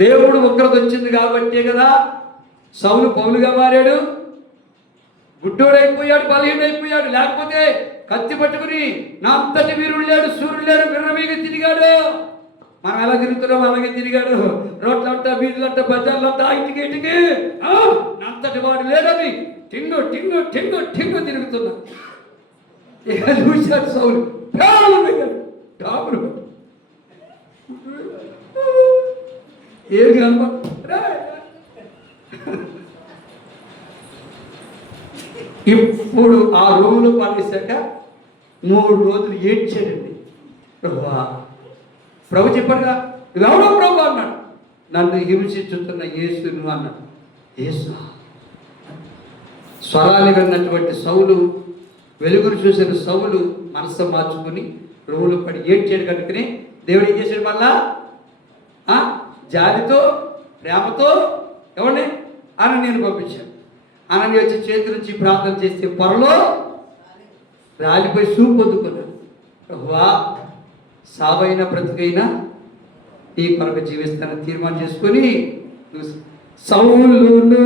దేవుడు ఉగ్రత వచ్చింది కాబట్టే కదా సౌలు పౌలుగా మారాడు, గుడ్డోడైపోయాడు, బలహీనైపోయాడు. లేకపోతే కత్తి పట్టుకుని నా అంతటి వీరుడు లేడు, సూర్యుడు లేడు, విర్రమీగ తిరిగాడు. మనం ఎలా తిరుగుతున్నాం అలాగే తిరిగాడు. రోడ్లంట, వీధులంట, బజార్లంట, ఇంటికి నా అంతటి వాడు లేడని టింగు టింగు టింగు టింగు తిరుగుతున్నా. ఇక చూశాడు సౌలు, టాపులు ఏం కనప ఇప్పుడు ఆ రూములు పడేశాక 3 రోజులు ఏడ్చాడండి. ప్రభు చెప్పాడుగా, నువ్వెవడో ప్రభు అన్నాడు. నన్ను హింసించుతున్న యేసును అన్నాడు. యేసు స్వరాలు విన్నటువంటి సౌలు, వెలుగును చూసిన సౌలు మనసు మార్చుకుని రూములు పడి ఏడ్చాడు. కనుకనే దేవుడు ఏం చేశాడు? మళ్ళా జాలితో ప్రేమతో ఎవరిని అననీయను పంపించాడు. అననీయ వచ్చి చేతి నుంచి ప్రార్థన చేస్తే పొరలో రాలిపోయి సూపు పొందుకున్నాడు. ప్రభువా, సావైన బ్రతుకైనా ఈ కొరకు జీవిస్తానని తీర్మానం చేసుకొని సౌలును